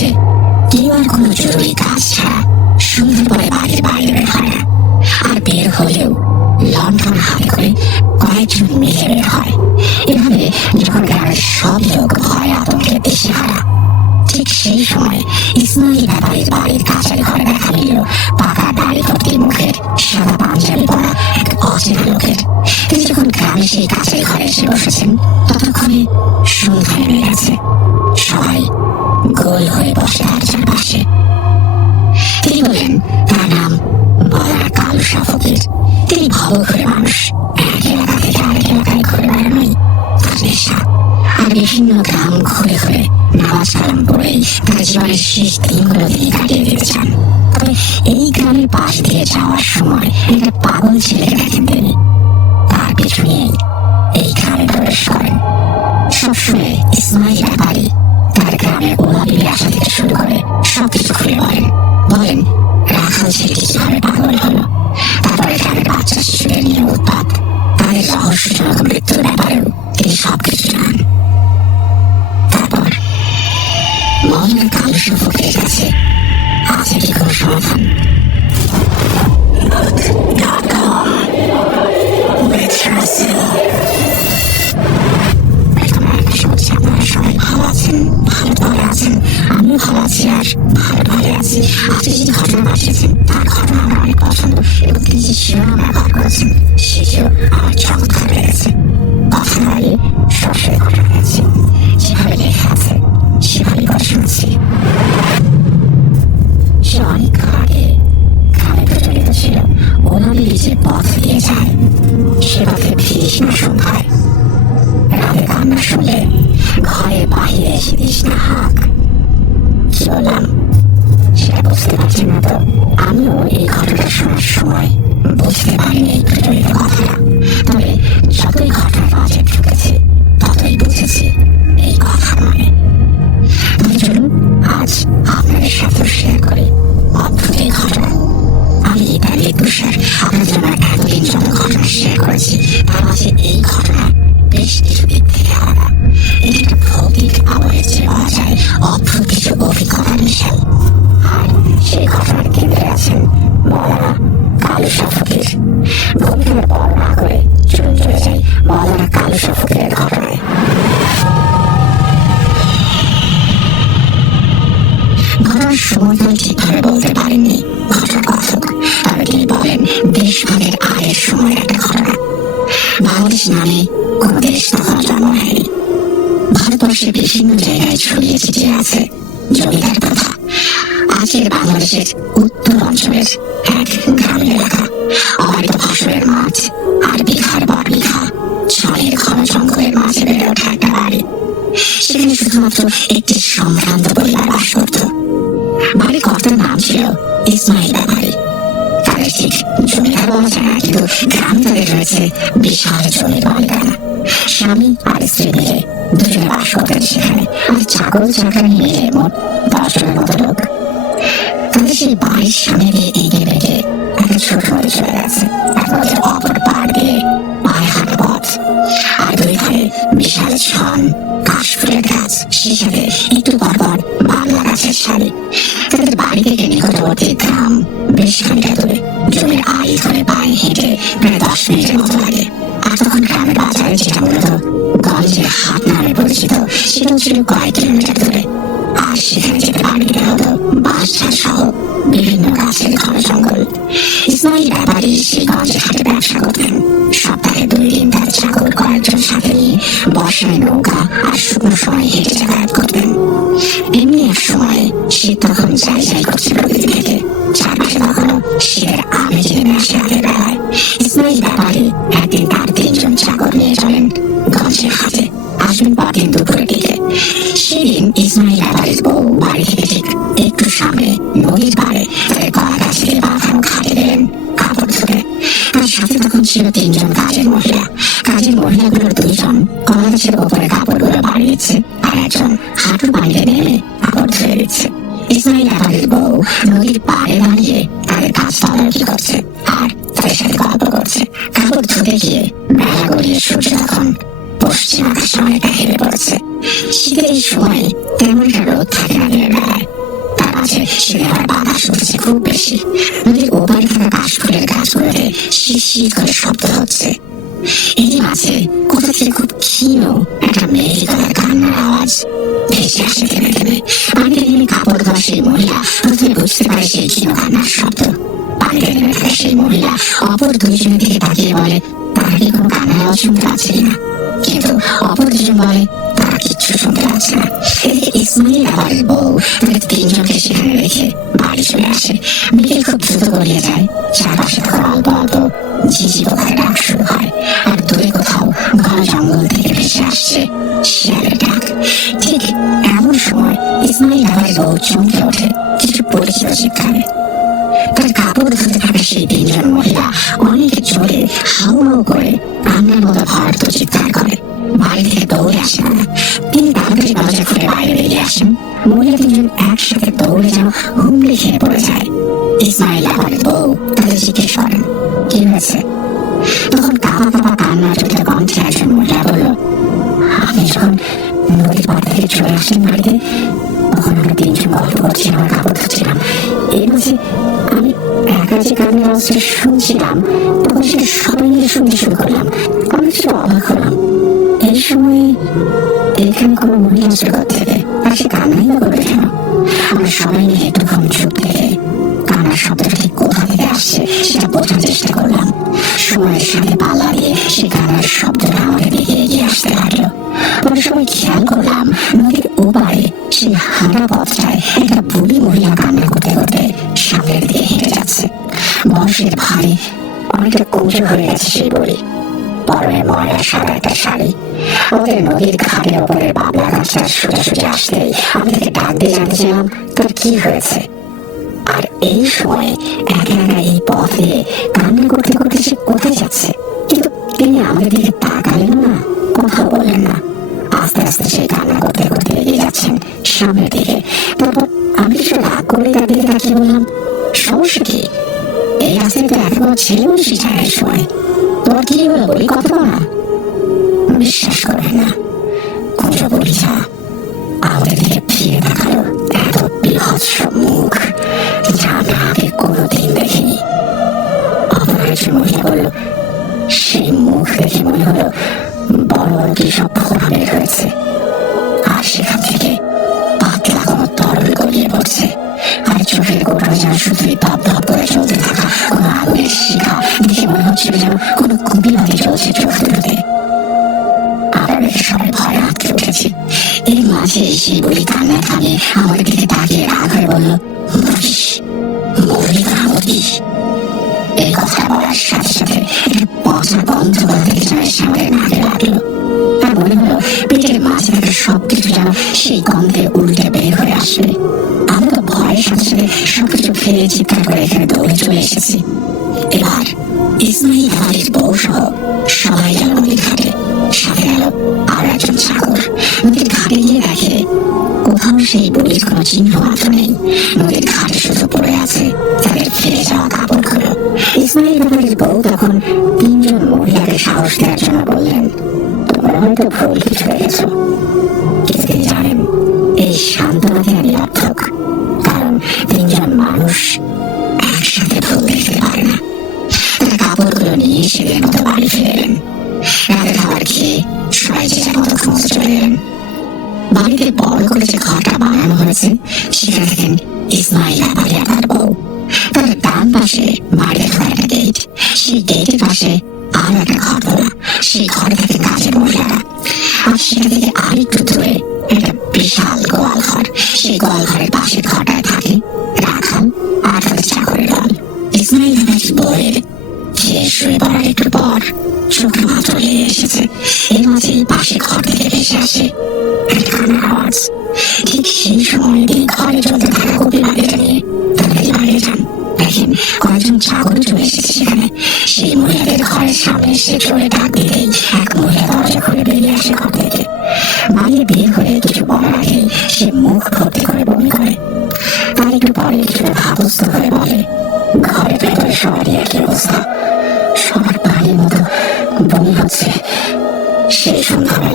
গেছে। কেউ আর কোনো জরুরি কাজ ছাড়া সন্ধ্যার পরে বাড়ির বাইরে বের হয় না। আর বের হলেও লণ্ঠন হাতে করে কয়েকজন মিলে বের হয়। এভাবে যখন গ্রামের সব লোক ভয় আতঙ্কে দিশেহারা, ঠিক সেই সময় ইসমাইল ব্যাপারীর বাড়ির কাছের ঘরে দেখা মিলল পাকা দাড়ি ভর্তি মুখের সাদা পাঞ্জাবি পরা এক অচেনা লোকের। তিনি যখন গ্রামে সেই কাছের ঘরে এসে বসেছেন, ততক্ষণে সন্ধ্যা নেমে গেছে। সবাই গোল হয়ে বসে তার চারপাশে। তিনি বলেন তার নাম মৌলানা কালুশা ফকির। তিনি ভবঘুরে মানুষ, এক এলাকা থেকে আরেক এলাকায় ঘুরে বেড়ানোই তার নেশা। আর বিভিন্ন গ্রাম ঘুরে ঘুরে নামাজ কালাম পড়েই তার জীবনের শেষ দিনগুলো তিনি কাটিয়ে দিতে চান। তবে এই গ্রামের পাশ দিয়ে যাওয়ার সময় একটা পাগল ছেলেকে দেখেন তিনি। তার পিছু নিয়েই এই গ্রামে প্রবেশ করেন। সবসময় ইসমাইল ব্যাপারী তার গ্রামের ওলাপিলি আসা থেকে শুরু করে সবকিছু খুলে বলেন রাখাল ছেলেটি কিভাবে পাগল হলো, তারপরে গ্রামের বাচ্চা শিশুদের নিয়ে উৎপাত, তাদের রহস্যজনক মৃত্যুর ব্যাপারেও তিনি সবকিছু জানান। তারপর মৌলানা কালুশা ফকিরের কাছে আছে কি কোনো সমাধান? আপনারা সবাই ভালো আছেন, ভালো ভালো আছেন, আমিও ভালো আছি আর ভালো ভালো আছি। আজকে যে ঘটনা পাঠিয়েছেন তার ঘটনা আমার অনেক পছন্দ এবং তিনি যে শিরোনাম ব্যবহার করেছেন সেটিও আমার চমৎকার লেগেছে। কথা না বাড়িয়ে সরাসরি ঘটনা গেছি, যেভাবে লেখা আছে সেভাবে করে শুনছি। সে অনেক আগে গ্রামে প্রচলিত ছিল ওলাপিলি যে পথ দিয়ে যায় সে পথে ভিড়িস না সন্ধ্যায়। রাতে কান্না শুনলে ঘরে বাহিরে এসে দিস না হাঁক। কি বললাম সেটা বুঝতে পারছি না তো। আমিও এই ঘটনা শোনার সময় বুঝতে পারিনি এই প্রচলিত কথাটা। তবে যতই ঘটনা বাজে ঢুকেছে ততই বুঝেছি এই কথা মানে। তবে চলুন আজ আপনাদের সাথে শেয়ার করি অদ্ভুত এই ঘটনা। আমি ইতালির তুষার আপনার জন্য এতদিন যত ঘটনা শেয়ার করেছি তার মাঝে এই ঘটনা বেশ কিছু দিক থেকে আলাদা। এটা একটা ভৌতিক আবহের চেয়ে বলা যায় অদ্ভুত কিছু অভিজ্ঞতা মিশেল। আর সেই ঘটনার কেন্দ্রে আছেন মৌলানা কালুশা ফকির। ভূমিকার বড় না করে চলুন চলে যাই মৌলানা কালুশা ফকিরের ঘটনায়। ঘটনার সময়কাল ঠিকভাবে বলতে পারেননি ঘটনার কথক। তবে তিনি বলেন দেশভাগের আগের সময়ের একটা ঘটনা। বাংলাদেশ নামে কোন দেশ তখন জন্ম হয়নি। ভারতবর্ষের বিভিন্ন জায়গায় ছড়িয়ে ছিটিয়ে আছে জমিদার প্রথা। আজকের বাংলাদেশের উত্তর অঞ্চলের এক গ্রামীণ এলাকা, অবারিত ফসলের মাঠ আর বিঘার পর বিঘা ছলের ঘন জঙ্গলের মাঝে বেড়ে ওঠা একটা বাড়ি। সেখানে শুধুমাত্র একটি সম্ভ্রান্ত পরিবার বাস করত। বাড়ির কর্তার নাম ছিল ইসমাইল ব্যাপারী। তাদের ঠিক জমিদার বলা যায় না, কিন্তু গ্রামে তাদের রয়েছে বিশাল জমির মালিকানা। স্বামী আর স্ত্রী মিলে দুজনে বাস করতেন সেখানে, আর চাকর চাকরানি মিলে মোট 10 জনের মতো লোক। তাদের সেই বাড়ির সামনে দিয়ে এগিয়ে বেঁকে একটা ছোট নদী চলে গেছে। এক নদীর অপর পাড় দিয়ে পায়ে হাঁটা পথ, আর দুই ধারে বিশাল ছন, কাশফুলের গাছ, সেই সাথে একটু পরপর বাংলা গাছের সারি। তাদের বাড়ি থেকে নিকটবর্তী গ্রাম বেশ খানিকটা দূরে। জমির আড়ি ধরে পায়ে হেঁটে প্রায় 10 মিনিটের মতো লাগে। আর তখন গ্রামের বাজারে যেটা মূলত গঞ্জের হাট নামে পরিচিত সেটাও ছিল কয়েক কিলোমিটার দূরে। আর সেখানে যেতে বাড়ি দিতে হতো বাঁশঝাড় সহ বিভিন্ন গাছের ঘন জঙ্গল। ইসমাইল ব্যাপারী সেই গঞ্জের হাটে ব্যবসা করতেন। সপ্তাহে 2 দিন তার চাকর কয়েকজন সাথে নিয়ে বর্ষায় নৌকা আর শুকনো সময় হেঁটে যাতায়াত করতেন। এমনি এক সময় শীত তখন যাই যাই করছে প্রকৃতি থেকে। চারপাশে তখনও শীতের আমেজ নেমে আসে রাতের বেলায়। ইসমাইল ব্যাপারী একদিন তার 3 জন চাকর নিয়ে চলেন গঞ্জের হাটে। আসবেন পরদিন দুপুরের দিকে। সেদিন ইসমাইল ব্যাপারীর বউ বাড়ি থেকে ঠিক একটু সামনে নদীর পাড়ে তাদের কলা গাছ দিয়ে বাঁধানো খাটে দিলেন কাপড় ধুতে। তার সাথে তখন ছিল 3 জন কাজের মহিলা। কাজের মহিলাগুলোর 2 জন কলা গাছের ওপরে কাপড়গুলো বাড়ি দিচ্ছে, আর একজন হাঁটুর পানিতে নেমে কাপড় ধুয়ে দিচ্ছে। ইসমাইল ব্যাপারীর বউ নদীর পাড়ে দাঁড়িয়ে তাদের কাজ তদারকি করছে আর তাদের সাথে গল্প করছে। কাপড় ধুতে গিয়ে বেলা গড়িয়ে সূর্য তখন পশ্চিম আকাশে অনেকটা হেলে পড়েছে। শীতের এই সময় তেমন একটা রোদ থাকে না দিনের বেলায়। তার মাঝে শীতে আবার বাতাস উঠেছে খুব বেশি। নদীর ওপারে থাকা কাশফুলের গাছগুলোতে শিরশির করে শব্দ হচ্ছে। এরই মাঝে কোথা থেকে খুব ক্ষীণ একটা মেয়ের গলার কান্নার আওয়াজ ভেসে আসে থেমে থেমে। পানিতে নেমে কাপড় ধোয়া সেই মহিলা প্রথমে বুঝতে পারে সেই ক্ষীণ কান্নার শব্দ। পানিতে নেমে থাকা সেই মহিলা অপর দুইজনের দিকে তাকিয়ে বলে তারা কি কোনো কান্নার আওয়াজ শুনতে পাচ্ছে কিনা, কিন্তু অপর দুজন বলে তারা কিচ্ছু শুনতে পাচ্ছে না। এদিকে ইসমাইল আবারের বউ তাদের তিনজনকে সেখানে রেখে বাড়ি চলে আসে। বিকেল খুব দ্রুত গড়িয়ে যায়। চারপাশে তখন অল্প অল্প ঝিঝি পোকার ডাক শুরু হয়, আর দূরে কোথাও ঘন জঙ্গল থেকে ভেসে আসছে শিয়ালের ডাক। ঠিক এমন সময় ইসমাইল আবারের বউ চমকে ওঠে কিছু পরিচিত চিৎকারে। তার কাপড় ধুতে থাকা সেই তিনজন মহিলা অনেক জোরে হাউ হাউ করে কান্নার মতো ভয়ার্থ চিৎকার করে। বাড়ি থেকে দৌড়ে আসেন না, তিনি তাড়াতাড়ি দরজা খুলে বাইরে বেরিয়ে আসেন। মহিলা তিনজন একসাথে দৌড়ে যেন হুমড়ি খেয়ে পড়ে যায়। ইসমাইল আবারের বউ তাদের জিজ্ঞেস করেন কি হয়েছে। তখন কাঁপা কাঁপা কান্নার চোখে কণ্ঠে একজন মহিলা বলল, আপনি যখন নদীর পাড় থেকে চলে আসেন বাড়িতে, তখন আমরা তিনজন গল্প করছিলাম আর কাপড় ধুচ্ছিলাম। এই মাঝে আমি একা যে কান্নার আওয়াজটা শুনছিলাম, তখন সেটা সবাই মিলে শুনতে শুরু করলাম। আমি সেটা অবাক হলাম। এই সময় এখানে কোনো মহিলা জগৎ থেকে আর সে কান্নাই বা করবে কেন? আমরা সবাই মিলে একটুক্ষণ চুপ থেকে কান্নার শব্দটা ঠিক কোথা থেকে আসছে সেটা বোঝার চেষ্টা করলাম। সময়ের সাথে পাল্লা দিয়ে সে কান্নার শব্দটা আমাদের দিকে এগিয়ে আসতে লাগলো। পরে সবাই খেয়াল করলাম নদীর ওপারে সেই হাঁটা পথটায় একটা বুড়ি মহিলা কান্না করতে করতে সামনের দিকে হেঁটে যাচ্ছে। বয়সের ভারে অনেকটা কমজোর হয়ে গেছে সেই বুড়ি। পরনে ময়লা সাদা একটা শাড়ি। আমাদের নদীর ঘাটের ওপরে বাবলা গাছটা সোজাসুজি আসতেই আমি তাকে ডাক দিয়ে জানতে চাইলাম তোর কি হয়েছে। আর এই সময় একা একা এই পথ দিয়ে কান্না করতে করতে সে কোথায় যাচ্ছে, কিন্তু তিনি আমাদের দিকে তাকালেন না, কথা বললেন না। আস্তে আস্তে সেই কান্না করতে করতে এগিয়ে যাচ্ছেন সামনের দিকে। তারপর আমি কিছু রাগ করে তার দিকে তাকিয়ে বললাম, সমস্যা কি? এই রাস্তায় তো এখনো ছেলে মানুষই যায় এই সময়, তোমার কি হলো বলি কথা না? বিশ্বাস করবেন না, কুঁজো বলিছা আমাদের দিকে ফিরে তাকালো এত বিভৎস মুখ যা আমি আগে কোনোদিন দেখিনি। অপর একজন মহিলা বলল, সেই মুখ দেখে মনে হলো বড় বড় কি সব ফোড়া বের হয়েছে, আর সেখান থেকে পাতলা কোনো তরল গড়িয়ে পড়ছে, আর চোখের গোড়া যেন শুধুই ধপ ধপ করে চলতে থাকা কোনো আগুনের শিখা দেখে মনে হচ্ছিল যেন কোনো কুপিবাতি চলছে চোখ দুটোতে। আবার সবাই ভয়ে আঁতকে উঠেছি। এর মাঝে সেই বুড়ি কান্না থামিয়ে আমাদের দিকে তাকিয়ে রাগ হয়ে বলল, এই কথা বলার সাথে সাথে একটা পচা গন্ধ থেকে যেন সামনে নাকে লাগলো। তার মনে হলো পেটের মাঝে থাকা সবকিছু যেন সেই গন্ধে উল্টে বের হয়ে আসবে। আমি তো ভয়ের সাথে সাথে সবকিছু ফেলে চিৎকার করে এখানে দৌড়ে চলে এসেছি। এবার ইসমাইল আবারের বউ সহ সবাই গেল নদীর ঘাটে। সাথে গেল আর একজন চাকর। নদীর ঘাটে গিয়ে দেখে কোথাও সেই বুড়ির কোনো চিহ্ন মাত্র নেই। নদীর ঘাটে শুধু পড়ে আছে তাদের ফেলে যাওয়া কাপড়গুলো। ইসমাইল আবারের বউ তখন তিনজন মহিলাকে সাহস দেওয়ার জন্য বললেন, তোমরা হয়তো ভুল কিছু দেখেছো, কিন্তু তিনি জানেন এই সান্ত্বনাতে আমি অর্থক, কারণ তিনজন মানুষ একসাথে ভুল দেখতে পারে না। তারা কাপড়গুলো নিয়ে সেদের মতো বাড়ি ফিরে এলেন। রাতে খাবার খেয়ে সবাই যে যার মতো ঘুমোতে চলে এলেন। বাড়িতে বড় করে যে ঘরটা বানানো হয়েছে সেখানে থাকেন ইসমাইল আবার বউ। তার ডান পাশে বাড়ির একটা গেট, সেই গেটের পাশে আরো একটা ঘর তোলা, সেই ঘরে থাকে কাজের মহিলারা। আর সেটা থেকে আরেকটু দূরে একটা বিশাল গোয়াল ঘর, সেই গোয়াল ঘরের পাশের ঘরটায় থাকে রাখাল আর তাদের চাকরের দল। ইসমাইল আবারের বউয়ের খেয়ে শুয়ে পড়ার একটু পর চোখে মাত্র লেগে এসেছে। এর মাঝে পাশে ঘর থেকে ভেসে আসে একটা কান্নার আওয়াজ। ঠিক সেই সময় তিনি ঘরে চলতে থাকা কপিবাতিটা নিয়ে তাড়াতাড়ি বাইরে যান। দেখেন কয়েকজন চাকর চলে এসেছে সেখানে। সেই মহিলাদের ঘরের সামনে এসে চলে ডাক দিতেই এক মহিলা দরজা খুলে বেরিয়ে আসে ঘর থেকে। বাইরে বের হয়ে কিছু বলার আগে সে মুখ ভর্তি করে বমি করে। তার একটু পরে কিছুটা ভাবস্থ হয়ে বলে, ঘরের ভেতরে সবারই একই অবস্থা, সবার পানির মতো বমি হচ্ছে। সেই সন্ধ্যাবেলা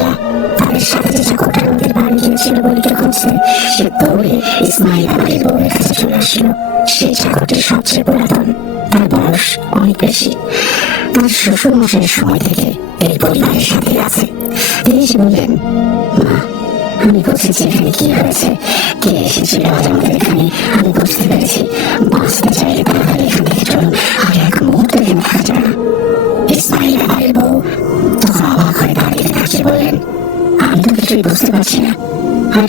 আছে সে দৌড়ে ইসমাইল আলীর বউয়ের কাছে চলে আসলো। সেই চাকরটি সবচেয়ে পুরাতন, তার বয়স অনেক বেশি, তার শ্বশুর মশাইয়ের সময় থেকে এই পরিবারের সাথে আছে। তিনি এসে বললেন, মা, আমি বুঝেছি এখানে কি হয়েছে, কে এসেছিল আজ আমাদের এখানে, আমি বুঝতে পেরেছি। বাঁচতে চাইলে তাড়াতাড়ি এখান থেকে চলুন, আর এক মুহূর্ত এখানে থাকা যাবে না। ইসমাইল আলীর বউ তখন অবাক হয়ে দাঁড়িয়ে তাকিয়ে বললেন, আমি তো কিছুই বুঝতে পারছি না, আর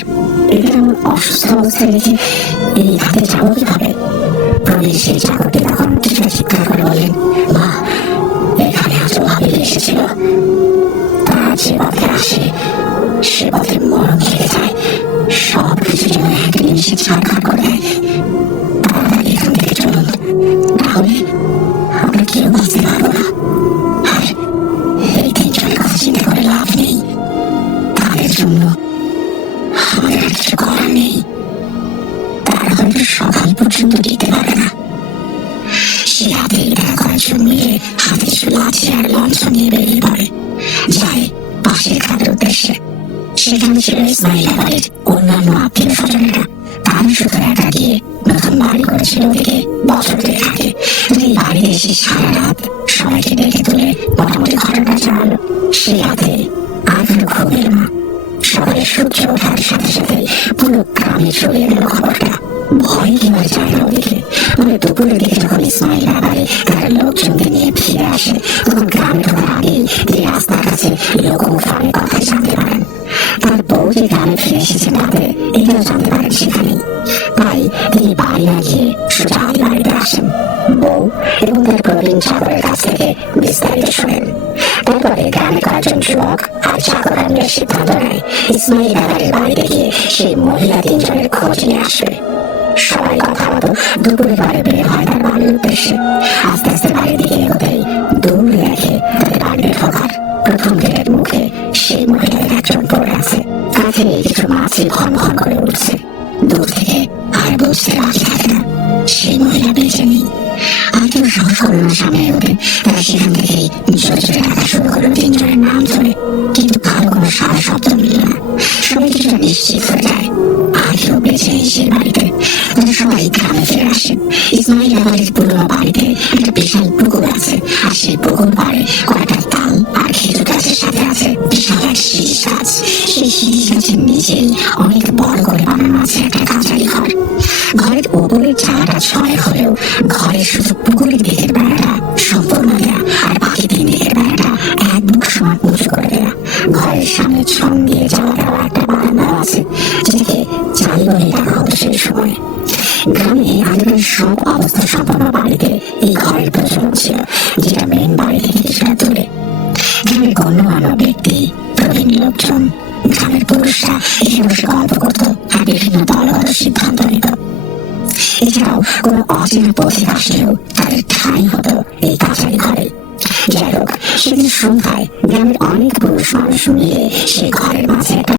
এদের এমন অসুস্থ অবস্থায় রেখে এই হাতে যাবো কিভাবে? প্রবীর সেই চাকরটি তখন কিছুটা চিৎকার করে বললেন, মা, এখানে আজ ভাবি এসেছিল, তারা যে পথে আসে সে পথে মরণ খেয়ে যায়, সব কিছু যেন এক নিমিষে ছাড়খাড় করে দেয়। তাড়াতাড়ি এখান থেকে চলুন, তাহলে আমরা কেউ বাঁচতে পারবো না। আর এই তিনজনের কথা চিন্তা করে লাভ নেই, তাদের জন্য আমাদের আর কিছু করার নেই, তারা হয়তো সকাল পর্যন্ত দিতে পারে না। সে হাতে দেখা কয়েকজন মিলে হাতে কিছু লাঠি আর লঞ্চন নিয়ে বেরিয়ে পড়ে, যায় পাশের খাদের উদ্দেশ্যে। সেখানে ছিল ইসমাইল আলীর অন্যান্য আত্মীয় স্বজনেরা, তারা শুধু একা গিয়ে নতুন বাড়ি করেছিল ওদিকে বছর দুই আগে। এই বাড়িতে এসে সারা রাত সবাইকে ডেকে তুলে মোটামুটি ঘটনা জানালো। সেই রাতে আর কোনো ঘুম এলো না। সকালে সূর্য ওঠার সাথে সাথে পুরো গ্রামে ছড়িয়ে গেল খবরটা। ভয় এবার যায় না ওদিকে। মানে দুপুরের দিকে যখন ইসমাইল আলী তার লোকজনকে নিয়ে ফিরে আসে, তখন গ্রামে ঢোকার আগেই তিনি রাস্তার কাছে লোকমুখানের কথা জানতে পারেন। তার বউ যে গ্রামে ফিরে এসেছে রাতে, এটাও জানতে পারেন সেখানেই। তাই তিনি বাড়ি না গিয়ে সোজা আলী বাড়িতে আসেন। বউ এবং তার প্রবীণ চাকরের কাছ থেকে বিস্তারিত শোনেন। তারপরে গ্রামের কয়েকজন যুবক আর চাকর মিলে সিদ্ধান্ত নেয় ইসমাইল আলীর বাড়িতে গিয়ে সেই মহিলা তিনজনের খোঁজ নিয়ে আসবে। সবাই কথা মতো দুপুরে পরে বের হয় তার বাড়ির উদ্দেশ্যে। আস্তে আস্তে বাড়ির দিকে এগোতেই দৌড়ে দেখে তাদের বাড়িতে ঢোকার প্রথম গেটের মুখে সেই মহিলাদের একজন পড়ে আছে। কাছে কিছু মাছি ভন ভন করে উঠছে। দূর থেকে আর বুঝতে বাকি থাকে না সেই মহিলা বেঁচে নেই। আর কেউ সাহস করল না সামনে এগোতে। তারা সেখান থেকেই জোরে জোরে ডাকা শুরু করলো তিনজনের নাম ধরে, কিন্তু কারো কোনো সারা শব্দ মিলল না। সবাই কিছুটা নিশ্চিত হয়ে যায় আর কেউ বেঁচে নেই সেই বাড়িতে। তারা সবাই গ্রামে ফিরে আসেন। ইসমাইল আলীর পুরোনো বাড়িতে একটা বিশাল পুকুর আছে, আর সেই পুকুর পাড়ে কয়েকটা তাল আর খেজুর গাছের সাথে আছে বিশাল এক শিরিষ গাছ। সেই শিরিষ গাছের নিচেই অনেক বড় করে বানানো আছে একটা কাঁচারি ঘর। ঘরের ওপরের চালাটা ছয় হলেও ঘরের শুধু পুকুরের দিকের বেড়াটা সম্পূর্ণ দেয়া, আর বাকি তিন দিকের বেড়াটা এক বুক সমান উঁচু করে দেয়া। ঘরের সামনে ছং দিয়ে যাওয়া দেওয়া একটা বারান্দা আছে, যেটাকে চালি বলে ডাকা হতো সেই সময়। গ্রামে আগেকার সব অবস্থা সম্পন্ন বাড়িতে এই ঘরের প্রচলন ছিল, যেটা মেন বাড়ি থেকে কিছুটা দূরে। গ্রামের গণ্যমান্য ব্যক্তি, প্রবীণ লোকজন, গ্রামের পুরুষরা এখানে বসে গল্প করত আর বিভিন্ন দলগত সিদ্ধান্ত নিত। এছাড়াও কোনো অচেনা পথিক আসলেও তাদের ঠাঁই হতো এই কাছারি ঘরে। যাই হোক, সেদিন সন্ধ্যায় গ্রামের অনেক পুরুষ মানুষ মিলে সেই ঘরের মাঝে একটা